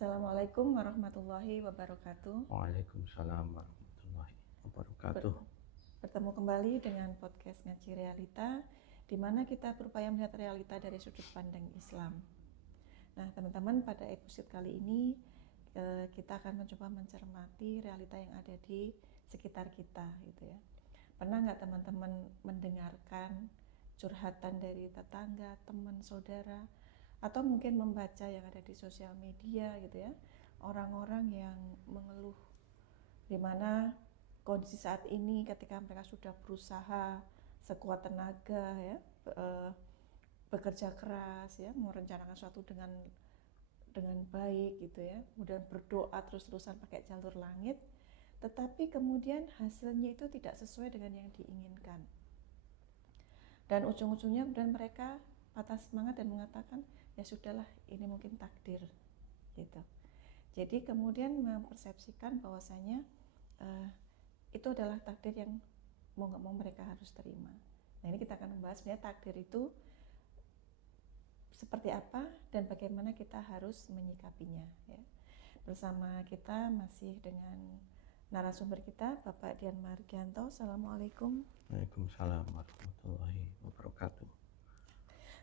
Assalamualaikum warahmatullahi wabarakatuh. Waalaikumsalam warahmatullahi wabarakatuh. Bertemu kembali dengan podcast Ngaji Realita, di mana kita berupaya melihat realita dari sudut pandang Islam. Nah, teman-teman, pada episode kali ini kita akan mencoba mencermati realita yang ada di sekitar kita, gitu ya. Pernah nggak teman-teman mendengarkan curhatan dari tetangga, teman, saudara, atau mungkin membaca yang ada di sosial media, gitu ya, orang-orang yang mengeluh di mana kondisi saat ini ketika mereka sudah berusaha sekuat tenaga ya, bekerja keras ya, merencanakan sesuatu dengan baik gitu ya, kemudian berdoa terus-terusan pakai jalur langit, tetapi kemudian hasilnya itu tidak sesuai dengan yang diinginkan. Dan ujung-ujungnya kemudian mereka patah semangat dan mengatakan, ya sudahlah, ini mungkin takdir gitu. Jadi kemudian mempersepsikan bahwasanya itu adalah takdir yang mau nggak mau mereka harus terima. Nah, ini kita akan membahas sebenarnya takdir itu seperti apa dan bagaimana kita harus menyikapinya ya. Bersama kita masih dengan narasumber kita, Bapak Dian Margianto. Assalamualaikum. Waalaikumsalam warahmatullahi wabarakatuh.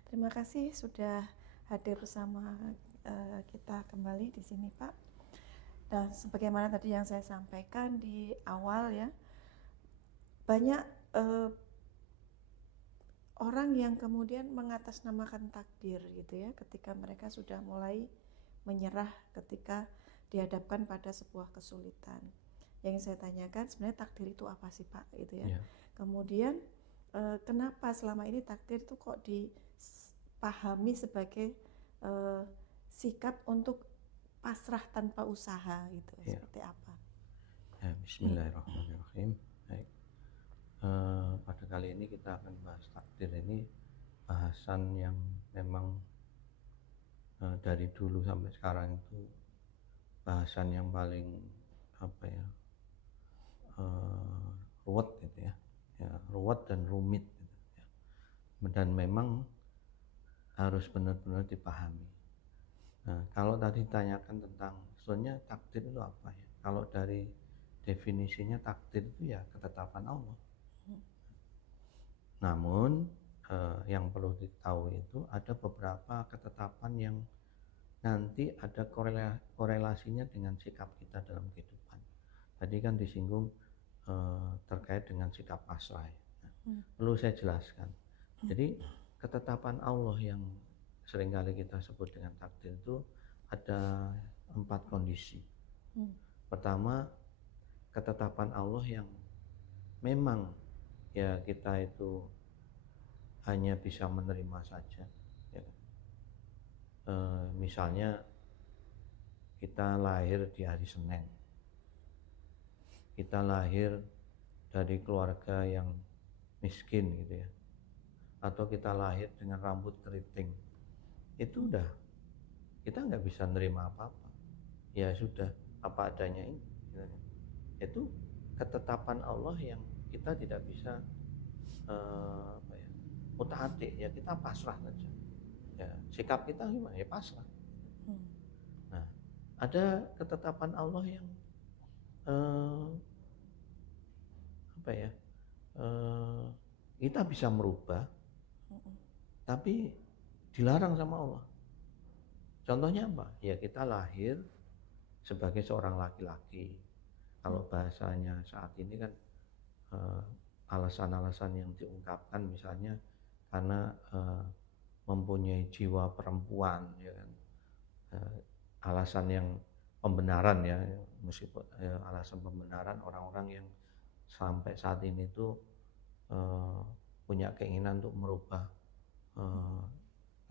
Terima kasih sudah hadir bersama kita kembali di sini, Pak. Dan sebagaimana tadi yang saya sampaikan di awal ya, banyak orang yang kemudian mengatasnamakan takdir gitu ya, ketika mereka sudah mulai menyerah ketika dihadapkan pada sebuah kesulitan. Yang saya tanyakan sebenarnya takdir itu apa sih, Pak, gitu ya. Kemudian kenapa selama ini takdir itu kok dipahami sebagai sikap untuk pasrah tanpa usaha gitu, seperti apa? Ya, bismillahirrahmanirrahim. Baik. Pada kali ini kita akan bahas takdir. Ini bahasan yang memang dari dulu sampai sekarang itu bahasan yang paling ruwet gitu ya, ruwet dan rumit gitu ya. Dan memang harus benar-benar dipahami. Nah, kalau tadi ditanyakan tentang sebenarnya takdir itu apa ya? Kalau dari definisinya takdir itu ya ketetapan Allah. Namun yang perlu diketahui itu ada beberapa ketetapan yang nanti ada korelasinya dengan sikap kita dalam kehidupan. Tadi kan disinggung terkait dengan sikap pasrah. Perlu saya jelaskan. Jadi ketetapan Allah yang seringkali kita sebut dengan takdir itu ada 4 kondisi. Pertama, ketetapan Allah yang memang ya kita itu hanya bisa menerima saja ya. Misalnya kita lahir di hari Senin, kita lahir dari keluarga yang miskin gitu ya, atau kita lahir dengan rambut keriting, itu udah kita nggak bisa nerima apa-apa, ya sudah apa adanya ini gitu. Itu ketetapan Allah yang kita tidak bisa utak-atik, ya kita pasrah saja ya, sikap kita gimana ya pasrah. Nah, ada ketetapan Allah yang kita bisa merubah tapi dilarang sama Allah. Contohnya apa? Ya kita lahir sebagai seorang laki-laki. Kalau bahasanya saat ini kan alasan-alasan yang diungkapkan misalnya karena mempunyai jiwa perempuan ya kan, alasan yang pembenaran ya, meskipun alasan pembenaran orang-orang yang sampai saat ini tuh punya keinginan untuk merubah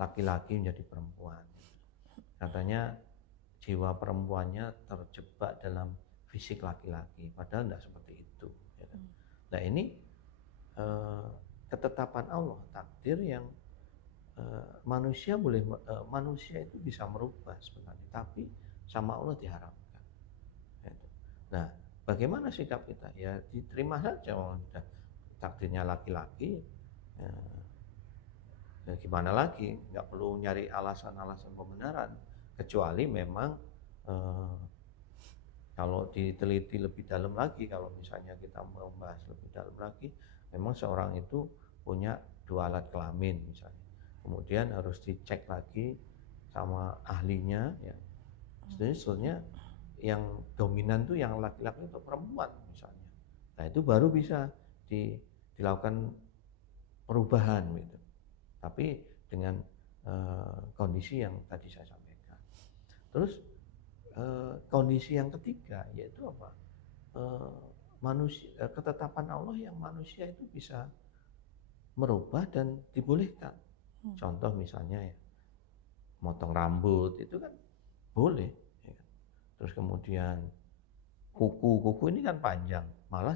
laki-laki menjadi perempuan. Katanya jiwa perempuannya terjebak dalam fisik laki-laki, padahal tidak seperti itu ya kan? Nah ini ketetapan Allah, takdir yang manusia itu bisa merubah sebenarnya, tapi sama Allah diharapkan. Nah, bagaimana sikap kita? Ya diterima saja, udah takdirnya laki-laki. Ya, gimana lagi? Nggak perlu nyari alasan-alasan pembenaran, kecuali memang eh, kalau diteliti lebih dalam lagi, kalau misalnya kita membahas lebih dalam lagi, memang seorang itu punya 2 alat kelamin misalnya. Kemudian harus dicek lagi sama ahlinya ya. Sebenarnya yang dominan tuh yang laki-laki atau perempuan misalnya. Nah itu baru bisa dilakukan perubahan gitu. Tapi dengan kondisi yang tadi saya sampaikan. Terus kondisi yang ketiga yaitu apa? Ketetapan Allah yang manusia itu bisa merubah dan dibolehkan. Contoh misalnya ya, motong rambut itu kan boleh. Ya kan? Terus kemudian kuku ini kan panjang, malah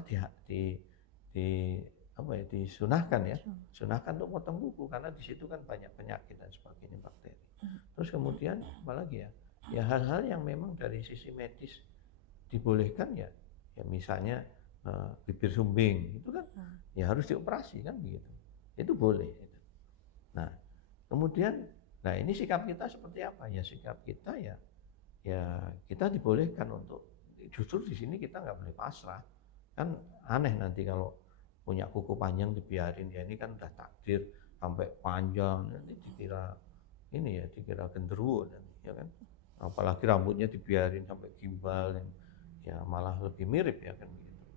disunahkan ya, sunahkan untuk potong kuku karena di situ kan banyak penyakit dan sebagainya, bakteri. Terus kemudian apalagi ya hal-hal yang memang dari sisi medis dibolehkan ya misalnya bibir sumbing itu kan ya harus dioperasi kan begitu, itu boleh. Nah kemudian, nah ini sikap kita seperti apa ya? Sikap kita ya kita dibolehkan untuk, justru di sini kita nggak boleh pasrah. Kan aneh nanti kalau punya kuku panjang dibiarin, ya ini kan udah takdir sampai panjang, nanti dikira ini ya, dikira genderuwo nanti ya kan. Apalagi rambutnya dibiarin sampai gimbal, ya malah lebih mirip ya kan begitu.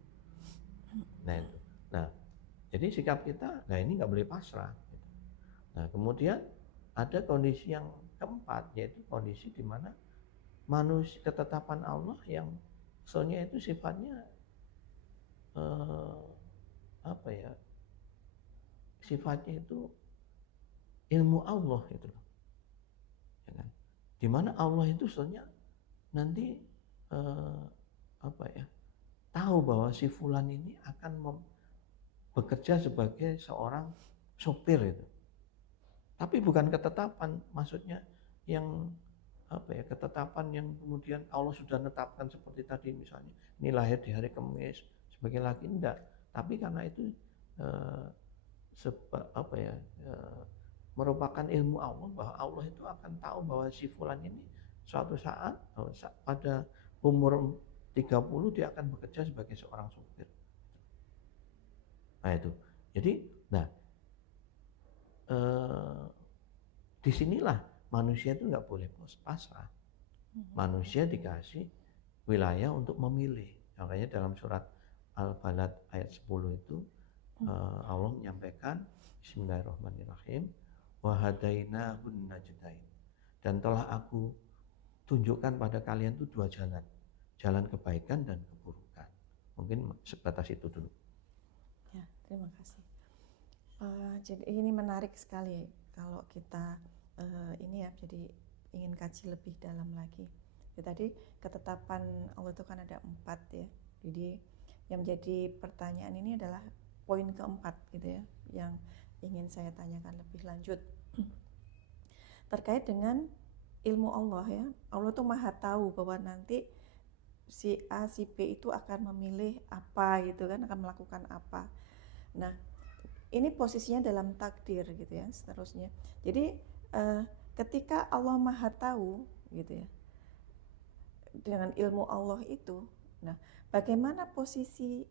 Nah itu. Nah jadi sikap kita, nah ini nggak boleh pasrah. Nah kemudian ada kondisi yang keempat, yaitu kondisi di mana manusia, ketetapan Allah yang soalnya itu sifatnya sifatnya itu ilmu Allah itu, ya kan? Dimana Allah itu soalnya nanti tahu bahwa si fulan ini akan bekerja sebagai seorang sopir itu. Tapi bukan ketetapan, maksudnya yang ketetapan yang kemudian Allah sudah menetapkan seperti tadi misalnya ini lahir di hari Kamis sebagai laki, enggak. Tapi karena itu merupakan ilmu Allah, bahwa Allah itu akan tahu bahwa si fulan ini suatu saat pada umur 30 dia akan bekerja sebagai seorang supir. Nah itu. Jadi, disinilah manusia itu nggak boleh pasrah. Manusia dikasih wilayah untuk memilih. Makanya dalam surat Al-Balad ayat 10 itu Allah menyampaikan Bismillahirrahmanirrahim, wa hadainahun najdain, dan telah aku tunjukkan pada kalian itu 2 jalan, jalan kebaikan dan keburukan. Mungkin sebatas itu dulu. Ya, terima kasih. Jadi ini menarik sekali kalau kita ini ya, jadi ingin kaji lebih dalam lagi. Ya, tadi ketetapan Allah itu kan ada 4 ya. Jadi yang menjadi pertanyaan ini adalah poin keempat gitu ya, yang ingin saya tanyakan lebih lanjut terkait dengan ilmu Allah ya. Allah tuh maha tahu bahwa nanti si A, si B itu akan memilih apa gitu kan, akan melakukan apa. Nah ini posisinya dalam takdir gitu ya, seterusnya. Jadi ketika Allah maha tahu gitu ya, dengan ilmu Allah itu, nah bagaimana posisi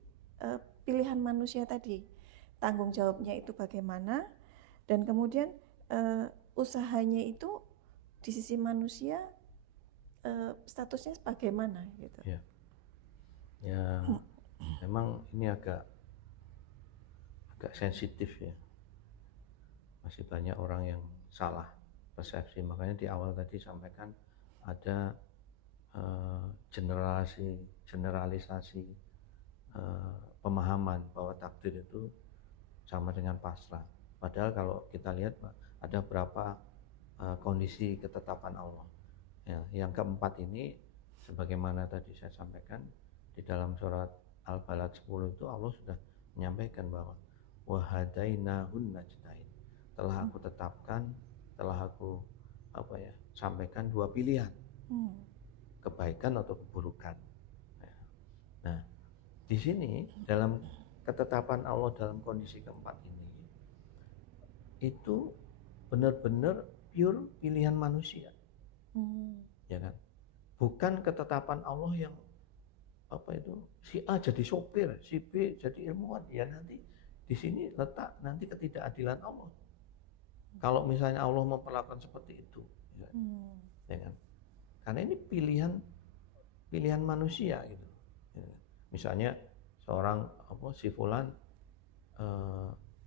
pilihan manusia tadi, tanggung jawabnya itu bagaimana, dan kemudian usahanya itu di sisi manusia statusnya bagaimana gitu. Ya memang ini agak sensitif ya, masih banyak orang yang salah persepsi. Makanya di awal tadi sampaikan ada generalisasi pemahaman bahwa takdir itu sama dengan pasrah. Padahal kalau kita lihat ada berapa kondisi ketetapan Allah. Ya, yang keempat ini sebagaimana tadi saya sampaikan di dalam surat Al-Balad 10 itu Allah sudah menyampaikan bahwa wa hadainahun najdain, telah aku tetapkan, telah aku sampaikan 2 pilihan, kebaikan atau keburukan. Nah, di sini dalam ketetapan Allah dalam kondisi keempat ini itu benar-benar pure pilihan manusia, ya kan? bukan ketetapan Allah yang apa itu, si A jadi sopir, si B jadi ilmuwan. Ya nanti di sini letak nanti ketidakadilan Allah. Kalau misalnya Allah memperlakukan seperti itu, ya kan? Karena ini pilihan manusia gitu. Ya. Misalnya seorang si fulan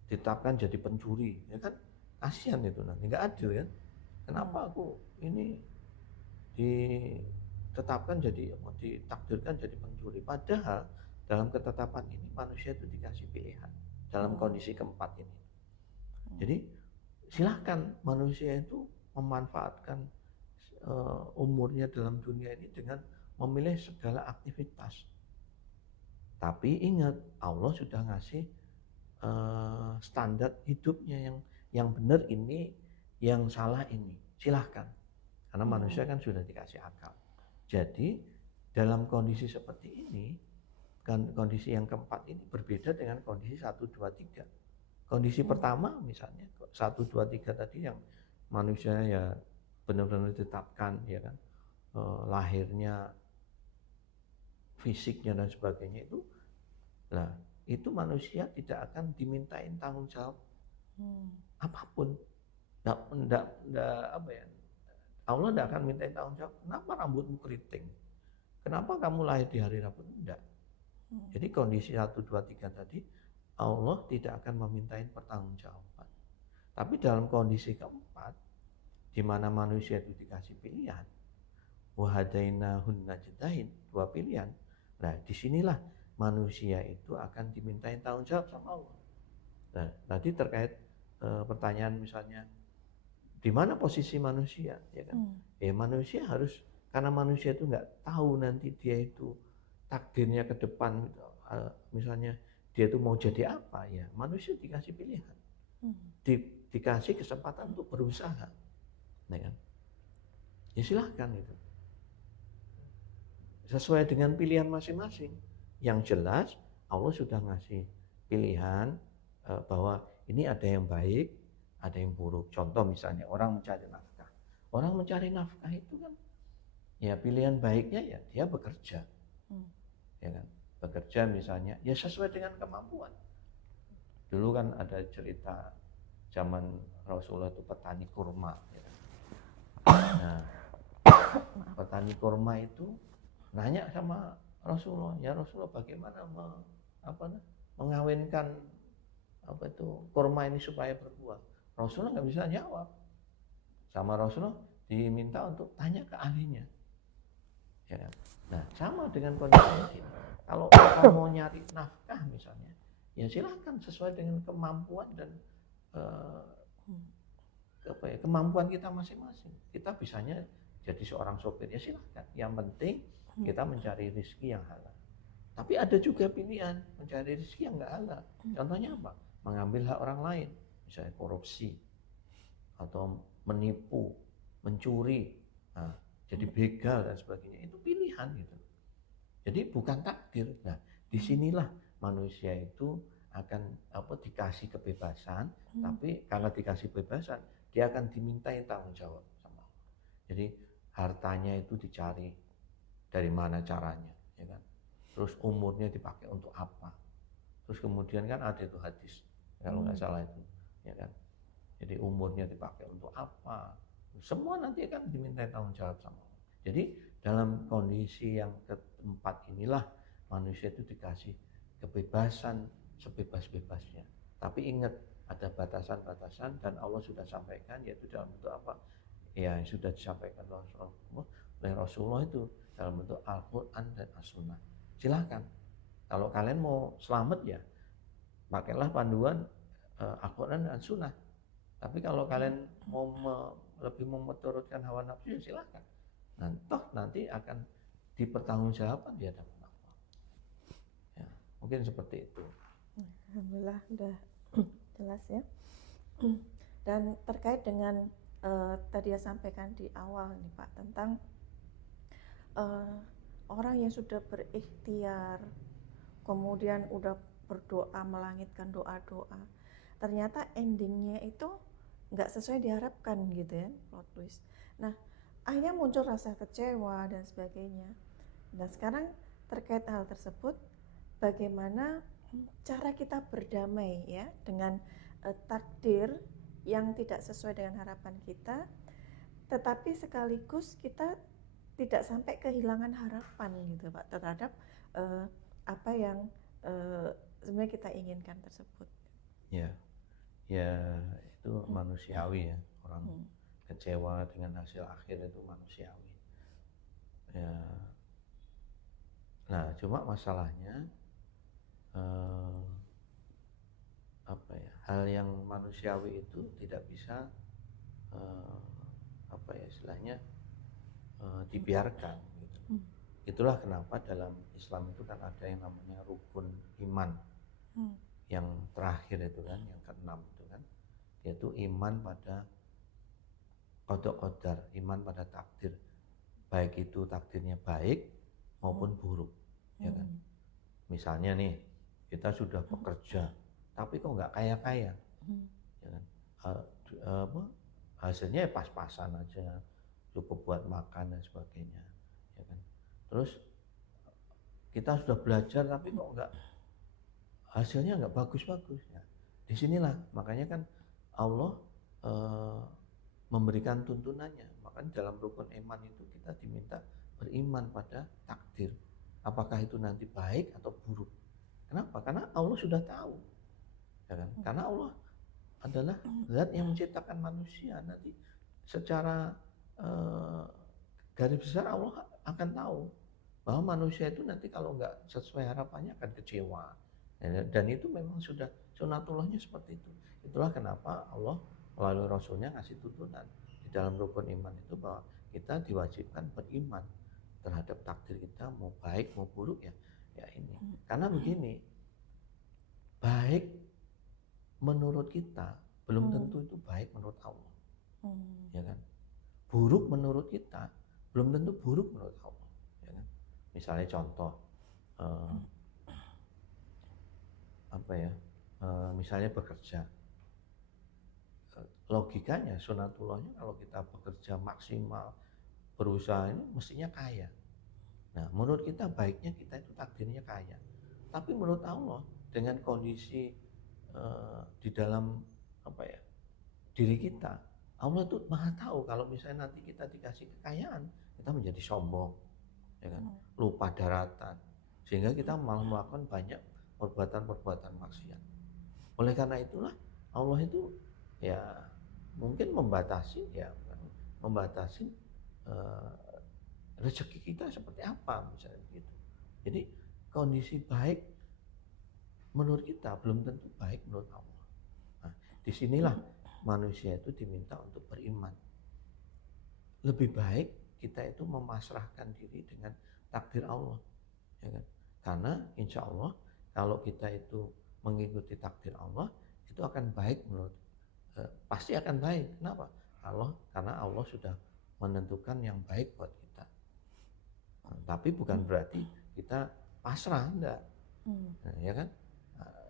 ditetapkan jadi pencuri, ya kan? Kasihan itu nanti, nggak adil kan? Kenapa aku ini ditetapkan ditakdirkan jadi pencuri? Padahal dalam ketetapan ini manusia itu dikasih pilihan dalam kondisi keempat ini. Jadi silahkan manusia itu memanfaatkan umurnya dalam dunia ini dengan memilih segala aktivitas. Tapi ingat, Allah sudah ngasih standar hidupnya yang benar ini, yang salah ini. Silahkan. Karena manusia kan sudah dikasih akal. Jadi dalam kondisi seperti ini, kan kondisi yang keempat ini berbeda dengan kondisi 1, 2, 3. Kondisi pertama misalnya 1, 2, 3 tadi yang manusia ya benar-benar ditetapkan, ya kan, lahirnya, fisiknya dan sebagainya itu, lah itu manusia tidak akan dimintain tanggung jawab apapun. Nggak apa ya? Allah tidak akan mintain tanggung jawab. Kenapa rambutmu keriting? Kenapa kamu lahir di hari Rabu? Enggak. Jadi kondisi 1, 2, 3 tadi Allah tidak akan memintain pertanggungjawaban. Tapi dalam kondisi keempat, di mana manusia itu dikasih pilihan, wahadainahun najdain, 2 pilihan. Nah, disinilah manusia itu akan dimintain tanggung jawab sama Allah. Nah, tadi terkait pertanyaan misalnya, di mana posisi manusia, ya kan? Manusia harus, karena manusia itu nggak tahu nanti dia itu takdirnya ke depan, misalnya dia itu mau jadi apa, ya manusia dikasih pilihan, dikasih kesempatan untuk berusaha, ya kan? Ya silahkan itu, sesuai dengan pilihan masing-masing. Yang jelas Allah sudah ngasih pilihan bahwa ini ada yang baik, ada yang buruk. Contoh misalnya orang mencari nafkah. Orang mencari nafkah itu kan, ya pilihan baiknya ya dia bekerja, ya kan? Bekerja misalnya ya sesuai dengan kemampuan. Dulu kan ada cerita zaman Rasulullah itu petani kurma, ya kan? Nah, petani kurma itu nanya sama Rasulullah, ya Rasulullah bagaimana mengawinkan kurma ini supaya berbuah? Rasulullah nggak bisa jawab. Sama Rasulullah diminta untuk tanya ke ahlinya, ya kan? Nah, sama dengan kondisi ini. Kalau kamu mau nyari nafkah misalnya, ya silahkan sesuai dengan kemampuan dan kemampuan kita masing-masing. Kita bisanya jadi seorang sopir, ya silahkan. Yang penting kita mencari rezeki yang halal. Tapi ada juga pilihan mencari rezeki yang nggak halal. Contohnya apa? Mengambil hak orang lain, misalnya korupsi atau menipu, mencuri, jadi begal dan sebagainya. Itu pilihan gitu. Jadi bukan takdir. Nah, disinilah manusia itu akan dikasih kebebasan, tapi karena dikasih kebebasan, dia akan dimintai tanggung jawab sama Allah. Jadi hartanya itu dicari dari mana caranya, ya kan? Terus umurnya dipakai untuk apa? Terus kemudian kan ada itu hadis, kalau nggak salah itu, ya kan? Jadi umurnya dipakai untuk apa? Semua nanti akan dimintai tanggung jawab sama Allah. Jadi dalam kondisi yang keempat inilah manusia itu dikasih kebebasan sebebas-bebasnya. Tapi ingat, ada batasan-batasan dan Allah sudah sampaikan, yaitu dalam bentuk apa? Ya sudah disampaikan oleh Rasulullah itu dalam bentuk Al-Quran dan As-Sunnah. Silahkan. Kalau kalian mau selamat ya pakailah panduan Al-Quran dan As-Sunnah. Tapi kalau kalian mau lebih memuturutkan hawa nafsu ya silahkan. Nanti akan dipertanggungjawabkan di hadapan Allah. Ya, mungkin seperti itu. Alhamdulillah udah jelas ya. Dan terkait dengan tadi ya sampaikan di awal nih Pak tentang orang yang sudah berikhtiar, kemudian udah berdoa, melangitkan doa-doa, ternyata endingnya itu nggak sesuai diharapkan gitu ya, plot twist. Nah, akhirnya muncul rasa kecewa dan sebagainya. Nah sekarang terkait hal tersebut, bagaimana cara kita berdamai ya dengan takdir yang tidak sesuai dengan harapan kita, tetapi sekaligus kita tidak sampai kehilangan harapan gitu Pak terhadap apa yang sebenarnya kita inginkan tersebut. Ya, ya itu manusiawi ya, orang kecewa dengan hasil akhir itu manusiawi. Ya, nah cuma masalahnya apa ya, hal yang manusiawi itu tidak bisa apa ya istilahnya dibiarkan gitu. Itulah kenapa dalam Islam itu kan ada yang namanya rukun iman yang terakhir itu kan, yang keenam itu kan, yaitu iman pada qada qadar, iman pada takdir, baik itu takdirnya baik maupun buruk, ya kan. Misalnya nih kita sudah bekerja tapi kok nggak kaya-kaya, ya kan. Hasilnya ya pas-pasan aja, cukup buat makan dan sebagainya, ya kan. Terus kita sudah belajar tapi kok nggak, hasilnya nggak bagus-bagus. Ya. Disinilah makanya kan Allah memberikan tuntunannya. Makanya dalam rukun iman itu kita diminta beriman pada takdir. Apakah itu nanti baik atau buruk? Kenapa? Karena Allah sudah tahu, ya kan? Karena Allah adalah zat yang menciptakan manusia. Nanti secara garis besar Allah akan tahu bahwa manusia itu nanti kalau nggak sesuai harapannya akan kecewa. Dan itu memang sudah sunatullahnya seperti itu. Itulah kenapa Allah melalui Rasulnya ngasih tuntunan di dalam rukun iman itu bahwa kita diwajibkan beriman terhadap takdir kita, mau baik mau buruk ya ini. Karena begini, baik menurut kita belum tentu itu baik menurut Allah, ya kan. Buruk menurut kita belum tentu buruk menurut Allah, ya kan. Misalnya contoh apa ya, misalnya bekerja, logikanya sunatullahnya kalau kita bekerja maksimal, berusaha ini mestinya kaya. Nah menurut kita baiknya kita itu takdirnya kaya, tapi menurut Allah dengan kondisi di dalam apa ya diri kita, Allah itu maha tahu kalau misalnya nanti kita dikasih kekayaan kita menjadi sombong, ya kan, lupa daratan, sehingga kita malah melakukan banyak perbuatan-perbuatan maksiat. Oleh karena itulah Allah itu ya mungkin membatasi rezeki kita seperti apa misalnya begitu. Jadi kondisi baik menurut kita belum tentu baik menurut Allah. Nah, disinilah manusia itu diminta untuk beriman. Lebih baik kita itu memasrahkan diri dengan takdir Allah, ya kan? Karena insya Allah kalau kita itu mengikuti takdir Allah itu akan baik menurut pasti akan baik. Kenapa? Karena Allah sudah menentukan yang baik buat kita. Tapi bukan berarti kita pasrah, enggak. Ya kan?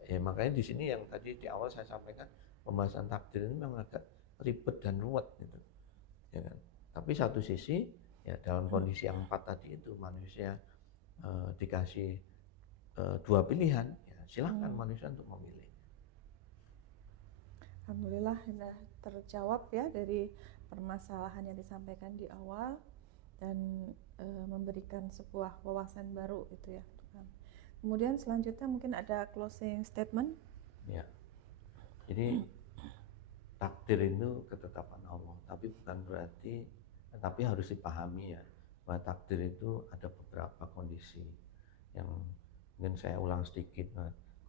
Ya makanya di sini yang tadi di awal saya sampaikan pembahasan takdir ini memang agak ribet dan ruwet gitu. Ya kan? Tapi satu sisi ya dalam kondisi yang 4 tadi itu manusia dikasih 2 pilihan, ya silakan manusia untuk memilih. Alhamdulillah sudah terjawab ya dari permasalahan yang disampaikan di awal dan memberikan sebuah wawasan baru itu ya. Kemudian selanjutnya mungkin ada closing statement. Ya. Jadi takdir itu ketetapan Allah, tapi bukan berarti, tapi harus dipahami ya bahwa takdir itu ada beberapa kondisi yang mungkin saya ulang sedikit,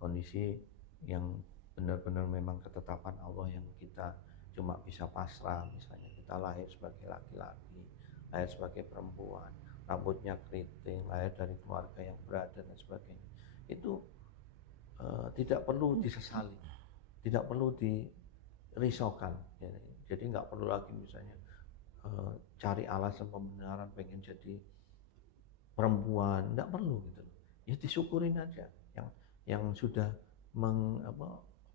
kondisi yang benar-benar memang ketetapan Allah yang kita cuma bisa pasrah. Misalnya kita lahir sebagai laki-laki, lahir sebagai perempuan, rambutnya keriting, lahir dari keluarga yang berada dan sebagainya. Itu tidak perlu disesali, tidak perlu dirisaukan. Jadi nggak perlu lagi misalnya cari alasan pembenaran pengen jadi perempuan, nggak perlu gitu. Ya disyukurin aja yang sudah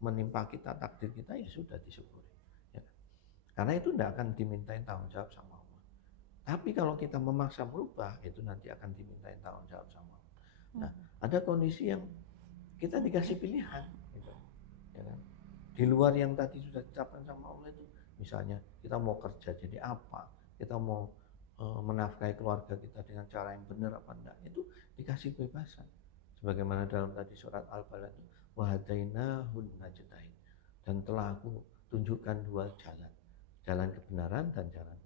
menimpa kita, takdir kita ya sudah disyukuri. Ya. Karena itu tidak akan dimintain tanggung jawab sama Allah. Tapi kalau kita memaksa merubah, itu nanti akan dimintain tanggung jawab sama Allah. Nah, ada kondisi yang kita dikasih pilihan, gitu, ya kan? Di luar yang tadi sudah ditetapkan sama Allah itu, misalnya kita mau kerja jadi apa, kita mau menafkahi keluarga kita dengan cara yang benar apa enggak, itu dikasih kebebasan. Sebagaimana dalam tadi surat Al-Balad itu, wahadainahun najdain, dan telah aku tunjukkan dua jalan, jalan kebenaran dan jalan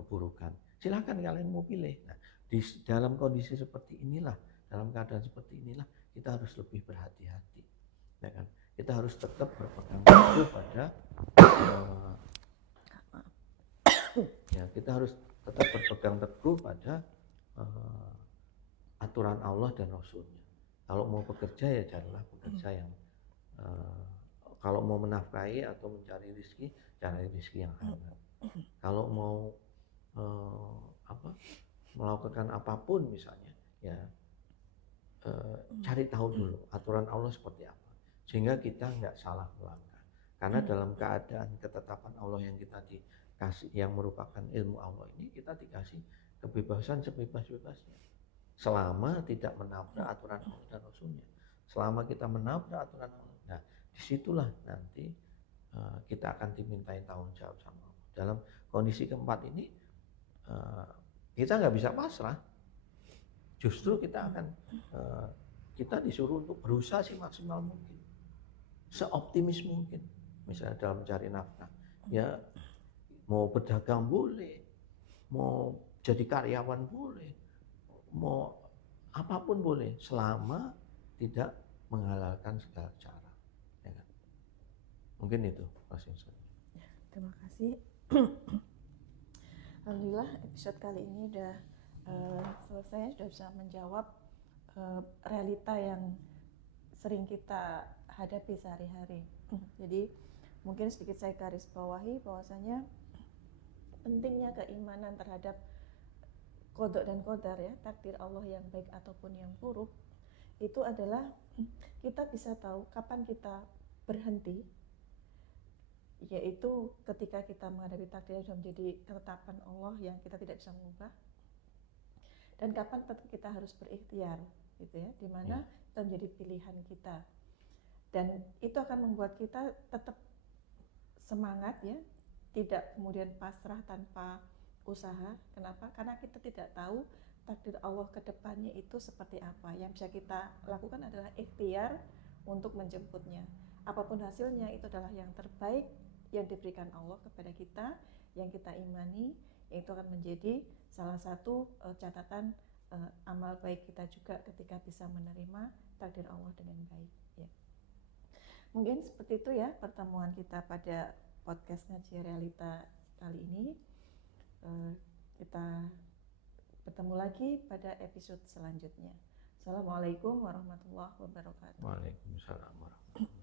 keburukan. Silakan kalian mau pilih. Nah, di dalam kondisi seperti inilah, dalam keadaan seperti inilah, kita harus lebih berhati-hati, ya kan? Kita harus tetap berpegang teguh pada ya, kita harus tetap berpegang teguh pada aturan Allah dan Rasulnya. Kalau mau bekerja ya carilah pekerja yang kalau mau menafkahi atau mencari rezeki, cari rezeki yang halal. Kalau mau melakukan apapun misalnya, ya cari tahu dulu aturan Allah seperti apa, sehingga kita nggak salah melangkah. Karena dalam keadaan ketetapan Allah yang kita dikasih, yang merupakan ilmu Allah ini, kita dikasih kebebasan sebebas-bebasnya, selama tidak menabrak aturan Allah dan Rasulnya. Selama kita menabrak aturan Allah, nah disitulah nanti kita akan dimintai tanggung jawab sama Allah. Dalam kondisi keempat ini, kita nggak bisa pasrah. Justru kita akan kita disuruh untuk berusaha semaksimal mungkin, seoptimis mungkin. Misalnya dalam mencari nafkah, ya mau berdagang boleh, mau jadi karyawan boleh, mau apapun boleh, selama tidak menghalalkan segala cara. Ya kan? Mungkin itu, Mas Insan. Terima kasih. Alhamdulillah episode kali ini sudah selesai, sudah bisa menjawab realita yang sering kita hadapi sehari-hari. Jadi mungkin sedikit saya garis bawahi bahwasanya pentingnya keimanan terhadap qada dan qadar, ya, takdir Allah yang baik ataupun yang buruk, itu adalah kita bisa tahu kapan kita berhenti, yaitu ketika kita menghadapi takdir yang sudah menjadi ketetapan Allah yang kita tidak bisa mengubah, dan kapan kita harus berikhtiar, gitu ya, dimana itu menjadi pilihan kita, dan itu akan membuat kita tetap semangat, ya, tidak kemudian pasrah tanpa usaha. Kenapa? Karena kita tidak tahu takdir Allah ke depannya itu seperti apa. Yang bisa kita lakukan adalah ikhtiar untuk menjemputnya. Apapun hasilnya, itu adalah yang terbaik yang diberikan Allah kepada kita, yang kita imani, yang itu akan menjadi salah satu catatan amal baik kita juga ketika bisa menerima takdir Allah dengan baik, ya. Mungkin seperti itu, ya, pertemuan kita pada podcast Ngaji Realita kali ini. Kita bertemu lagi pada episode selanjutnya. Assalamualaikum warahmatullahi wabarakatuh. Waalaikumsalam warahmatullahi wabarakatuh.